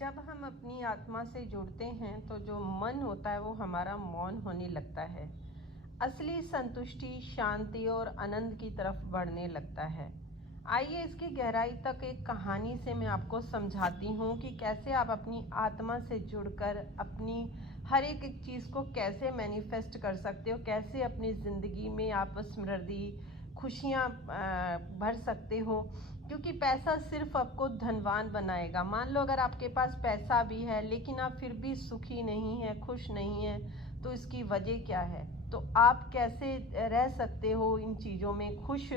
जब हम अपनी आत्मा से जुड़ते हैं तो जो मन होता है वो हमारा मौन होने लगता है। असली संतुष्टि, शांति और आनंद की तरफ बढ़ने लगता है। आइए इसकी गहराई तक एक कहानी से मैं आपको समझाती हूँ कि कैसे आप अपनी आत्मा से जुड़कर अपनी हर एक चीज़ को कैसे मैनिफेस्ट कर सकते हो, कैसे अपनी ज़िंदगी में आप समृद्धि, खुशियाँ भर सकते हो। क्योंकि पैसा सिर्फ आपको धनवान बनाएगा। मान लो अगर आपके पास पैसा भी है लेकिन आप फिर भी सुखी नहीं है, खुश नहीं है, तो इसकी वजह क्या है? तो आप कैसे रह सकते हो इन चीज़ों में खुश?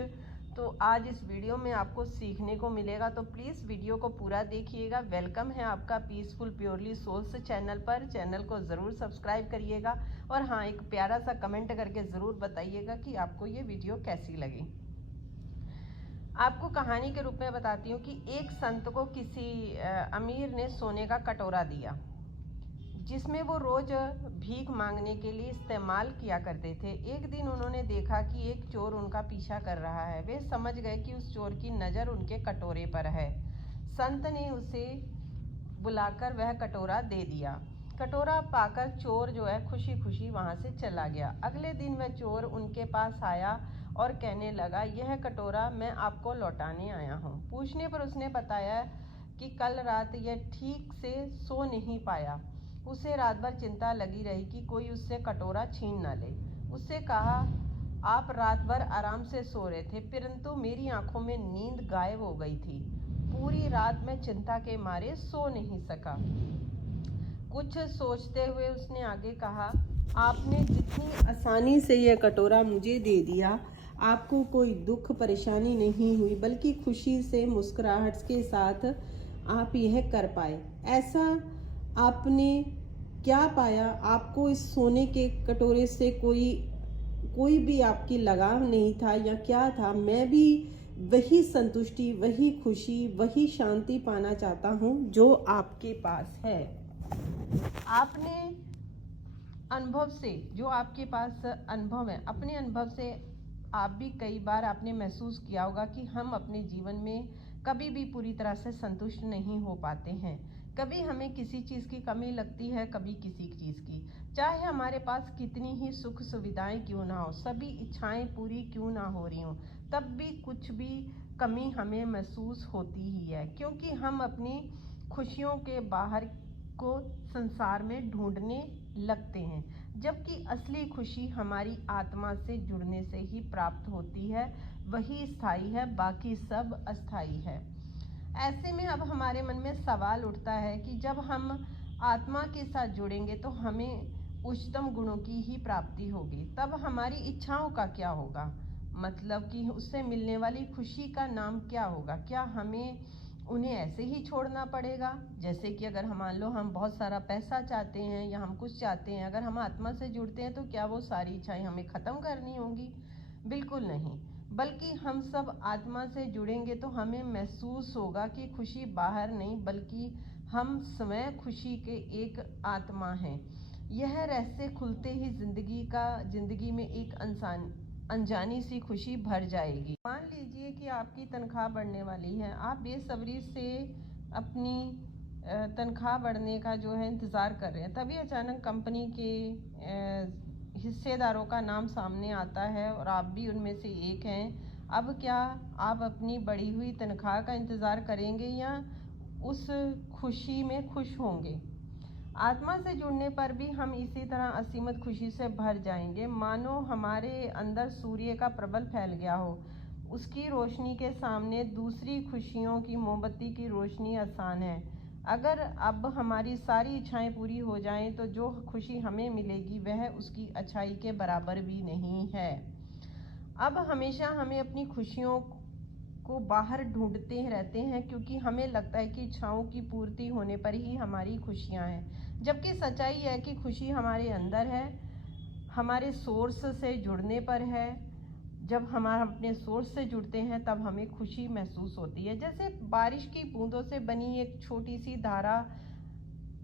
तो आज इस वीडियो में आपको सीखने को मिलेगा, तो प्लीज़ वीडियो को पूरा देखिएगा। वेलकम है आपका पीसफुल प्योरली सोल्स चैनल पर। चैनल को ज़रूर सब्सक्राइब करिएगा और हाँ, एक प्यारा सा कमेंट करके ज़रूर बताइएगा कि आपको ये वीडियो कैसी लगी। आपको कहानी के रूप में बताती हूँ कि एक संत को किसी अमीर ने सोने का कटोरा दिया जिसमें वो रोज भीख मांगने के लिए इस्तेमाल किया करते थे। एक दिन उन्होंने देखा कि एक चोर उनका पीछा कर रहा है। वे समझ गए कि उस चोर की नज़र उनके कटोरे पर है। संत ने उसे बुलाकर वह कटोरा दे दिया। कटोरा पाकर चोर जो है खुशी खुशी वहाँ से चला गया। अगले दिन वह चोर उनके पास आया और कहने लगा, यह कटोरा मैं आपको लौटाने आया हूँ। पूछने पर उसने बताया कि कल रात यह ठीक से सो नहीं पाया। उसे रात भर चिंता लगी रही कि कोई उससे कटोरा छीन न ले। उससे कहा, आप रात भर आराम से सो रहे थे, परंतु मेरी आंखों में नींद गायब हो गई थी। पूरी रात मैं चिंता के मारे सो नहीं सका। कुछ सोचते हुए उसने आगे कहा, आपने जितनी आसानी से यह कटोरा मुझे दे दिया, आपको कोई दुख परेशानी नहीं हुई, बल्कि खुशी से मुस्कुराहट के साथ आप यह कर पाए। ऐसा आपने क्या पाया? आपको इस सोने के कटोरे से कोई भी आपकी लगाव नहीं था या क्या था? मैं भी वही संतुष्टि, वही खुशी, वही शांति पाना चाहता हूँ जो आपके पास है। आपने अनुभव से, जो आपके पास अनुभव है, अपने अनुभव से आप भी कई बार आपने महसूस किया होगा कि हम अपने जीवन में कभी भी पूरी तरह से संतुष्ट नहीं हो पाते हैं। कभी हमें किसी चीज़ की कमी लगती है, कभी किसी चीज़ की। चाहे हमारे पास कितनी ही सुख सुविधाएं क्यों ना हो, सभी इच्छाएं पूरी क्यों ना हो रही हों, तब भी कुछ भी कमी हमें महसूस होती ही है। क्योंकि हम अपनी खुशियों के बाहर को संसार में ढूंढने लगते हैं, जबकि असली खुशी हमारी आत्मा से जुड़ने से ही प्राप्त होती है। वही स्थायी है, बाकी सब अस्थायी है। ऐसे में अब हमारे मन में सवाल उठता है कि जब हम आत्मा के साथ जुड़ेंगे तो हमें उच्चतम गुणों की ही प्राप्ति होगी। तब हमारी इच्छाओं का क्या होगा? मतलब कि उससे मिलने वाली खुशी का नाम क्या होगा? क्या हमें उन्हें ऐसे ही छोड़ना पड़ेगा? जैसे कि अगर हम मान लो हम बहुत सारा पैसा चाहते हैं या हम कुछ चाहते हैं, अगर हम आत्मा से जुड़ते हैं तो क्या वो सारी इच्छाएं हमें ख़त्म करनी होंगी? बिल्कुल नहीं। बल्कि हम सब आत्मा से जुड़ेंगे तो हमें महसूस होगा कि खुशी बाहर नहीं, बल्कि हम स्वयं खुशी के एक आत्मा हैं। यह रहस्य खुलते ही जिंदगी में एक अनजानी सी खुशी भर जाएगी। मान लीजिए कि आपकी तनख्वाह बढ़ने वाली है। आप बेसब्री से अपनी तनख्वाह बढ़ने का जो है इंतज़ार कर रहे हैं। तभी अचानक कंपनी के हिस्सेदारों का नाम सामने आता है और आप भी उनमें से एक हैं। अब क्या आप अपनी बढ़ी हुई तनख्वाह का इंतज़ार करेंगे या उस खुशी में खुश होंगे? आत्मा से जुड़ने पर भी हम इसी तरह असीमित खुशी से भर जाएंगे, मानो हमारे अंदर सूर्य का प्रबल फैल गया हो। उसकी रोशनी के सामने दूसरी खुशियों की मोमबत्ती की रोशनी आसान है। अगर अब हमारी सारी इच्छाएं पूरी हो जाएं तो जो खुशी हमें मिलेगी वह उसकी अच्छाई के बराबर भी नहीं है। अब हमेशा हमें अपनी खुशियों को बाहर ढूंढते रहते हैं, क्योंकि हमें लगता है कि इच्छाओं की पूर्ति होने पर ही हमारी खुशियां हैं। जबकि सच्चाई है कि खुशी हमारे अंदर है, हमारे सोर्स से जुड़ने पर है। जब हम अपने सोर्स से जुड़ते हैं तब हमें खुशी महसूस होती है। जैसे बारिश की बूंदों से बनी एक छोटी सी धारा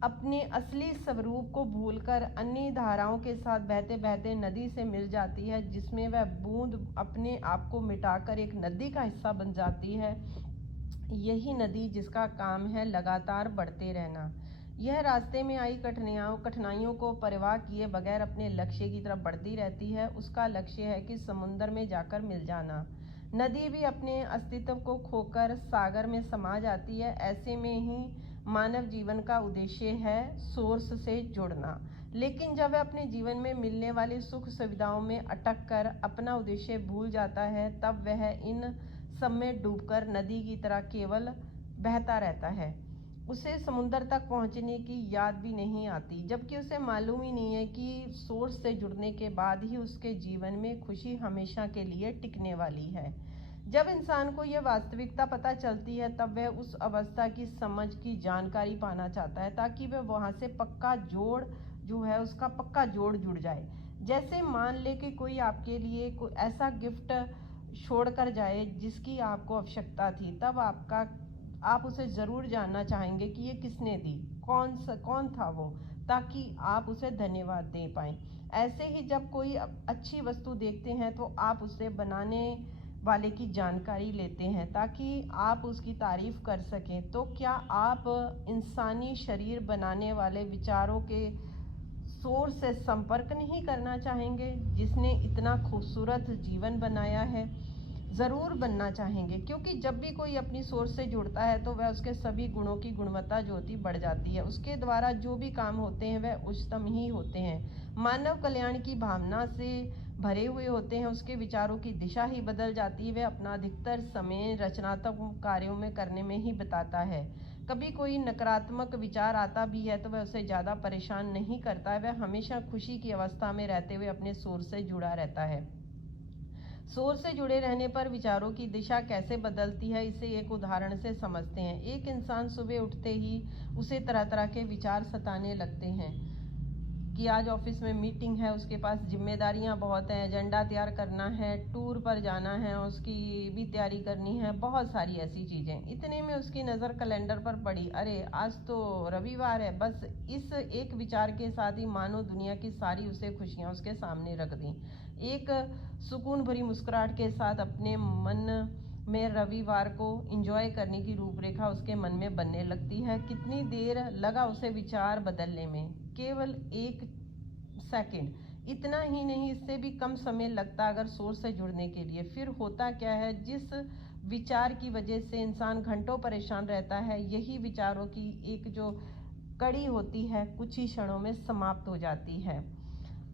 अपने असली स्वरूप को भूलकर अन्य धाराओं के साथ बहते बहते नदी से मिल जाती है, जिसमें वह बूंद अपने आप को मिटाकर एक नदी का हिस्सा बन जाती है। यही नदी जिसका काम है लगातार बढ़ते रहना। यह रास्ते में आई कठिनाइयों को परवाह किए बगैर अपने लक्ष्य की तरफ बढ़ती रहती है। उसका लक्ष्य है कि समुद्र में जाकर मिल जाना। नदी भी अपने अस्तित्व को खोकर सागर में समा जाती है। ऐसे में ही मानव जीवन का उद्देश्य है सोर्स से जुड़ना। लेकिन जब वह अपने जीवन में मिलने वाली सुख सुविधाओं में अटक कर अपना उद्देश्य भूल जाता है, तब वह इन सब में डूबकर नदी की तरह केवल बहता रहता है। उसे समुद्र तक पहुंचने की याद भी नहीं आती, जबकि उसे मालूम ही नहीं है कि सोर्स से जुड़ने के बाद ही उसके जीवन में खुशी हमेशा के लिए टिकने वाली है। जब इंसान को यह वास्तविकता पता चलती है, तब वह उस अवस्था की समझ की जानकारी पाना चाहता है, ताकि वह वहां से पक्का जोड़ जो है उसका पक्का जोड़ जुड़ जाए। जैसे मान ले कि कोई आपके लिए कोई ऐसा गिफ्ट छोड़ कर जाए जिसकी आपको आवश्यकता थी, तब आप उसे ज़रूर जानना चाहेंगे कि ये किसने दी, कौन था वो, ताकि आप उसे धन्यवाद दे पाएँ। ऐसे ही जब कोई अच्छी वस्तु देखते हैं तो आप उसे बनाने वाले की जानकारी लेते हैं ताकि आप उसकी तारीफ कर सकें। तो क्या आप इंसानी शरीर बनाने वाले विचारों के सोर्स से संपर्क नहीं करना चाहेंगे, जिसने इतना खूबसूरत जीवन बनाया है? ज़रूर बनना चाहेंगे, क्योंकि जब भी कोई अपनी सोर्स से जुड़ता है तो वह उसके सभी गुणों की गुणवत्ता जो होती बढ़ जाती है। उसके द्वारा जो भी काम होते हैं वह उच्चतम ही होते हैं, मानव कल्याण की भावना से भरे हुए होते हैं। उसके विचारों की दिशा ही बदल जाती है। वह अपना अधिकतर समय रचनात्मक कार्यों में करने में ही बिताता है। कभी कोई नकारात्मक विचार आता भी है तो वह उसे ज़्यादा परेशान नहीं करता है। वह हमेशा खुशी की अवस्था में रहते हुए अपने सोर्स से जुड़ा रहता है। सोर्स से जुड़े रहने पर विचारों की दिशा कैसे बदलती है, इसे एक उदाहरण से समझते हैं। एक इंसान सुबह उठते ही उसे तरह तरह के विचार सताने लगते हैं कि आज ऑफिस में मीटिंग है, उसके पास जिम्मेदारियां बहुत हैं, एजेंडा तैयार करना है, टूर पर जाना है, उसकी भी तैयारी करनी है, बहुत सारी ऐसी चीज़ें। इतने में उसकी नज़र कैलेंडर पर पड़ी। अरे आज तो रविवार है। बस इस एक विचार के साथ ही मानो दुनिया की सारी उसे खुशियां उसके सामने रख दी। एक सुकून भरी मुस्कुराहट के साथ अपने मन में रविवार को एंजॉय करने की रूपरेखा उसके मन में बनने लगती है। कितनी देर लगा उसे विचार बदलने में? केवल 1 सेकंड। इतना ही नहीं, इससे भी कम समय लगता अगर सोर्स से जुड़ने के लिए। फिर होता क्या है, जिस विचार की वजह से इंसान घंटों परेशान रहता है, यही विचारों की एक जो कड़ी होती है कुछ ही क्षणों में समाप्त हो जाती है।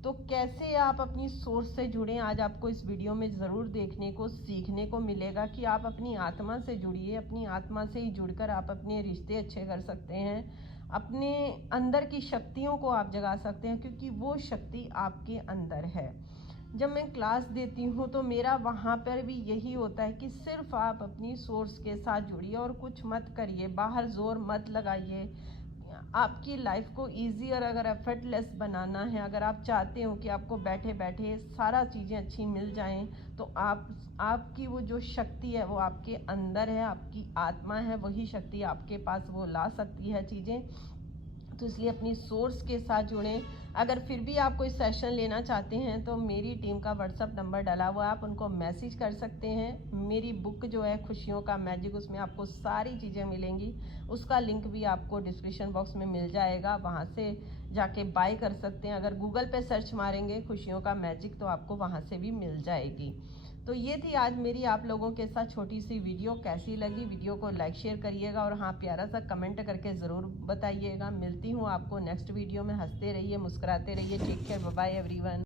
तो कैसे आप अपनी सोच से जुड़ें, आज आपको इस वीडियो में ज़रूर देखने को सीखने को मिलेगा कि आप अपनी आत्मा से जुड़िए। अपनी आत्मा से ही जुड़कर आप अपने रिश्ते अच्छे कर सकते हैं, अपने अंदर की शक्तियों को आप जगा सकते हैं, क्योंकि वो शक्ति आपके अंदर है। जब मैं क्लास देती हूँ तो मेरा वहाँ पर भी यही होता है कि सिर्फ आप अपनी सोर्स के साथ जुड़िए और कुछ मत करिए, बाहर जोर मत लगाइए। आपकी लाइफ को ईजी और अगर एफर्टलेस बनाना है, अगर आप चाहते हो कि आपको बैठे बैठे सारा चीज़ें अच्छी मिल जाएं, तो आपकी वो जो शक्ति है वो आपके अंदर है, आपकी आत्मा है, वही शक्ति आपके पास वो ला सकती है चीज़ें। तो इसलिए अपनी सोर्स के साथ जुड़ें। अगर फिर भी आप कोई सेशन लेना चाहते हैं तो मेरी टीम का व्हाट्सअप नंबर डाला हुआ है, आप उनको मैसेज कर सकते हैं। मेरी बुक जो है खुशियों का मैजिक, उसमें आपको सारी चीज़ें मिलेंगी। उसका लिंक भी आपको डिस्क्रिप्शन बॉक्स में मिल जाएगा, वहाँ से जाके बाय कर सकते हैं। अगर गूगल पे सर्च मारेंगे खुशियों का मैजिक तो आपको वहाँ से भी मिल जाएगी। तो ये थी आज मेरी आप लोगों के साथ छोटी सी वीडियो। कैसी लगी वीडियो को लाइक शेयर करिएगा और हाँ, प्यारा सा कमेंट करके ज़रूर बताइएगा। मिलती हूँ आपको नेक्स्ट वीडियो में। हंसते रहिए, मुस्कुराते रहिए। Take care, bye bye everyone.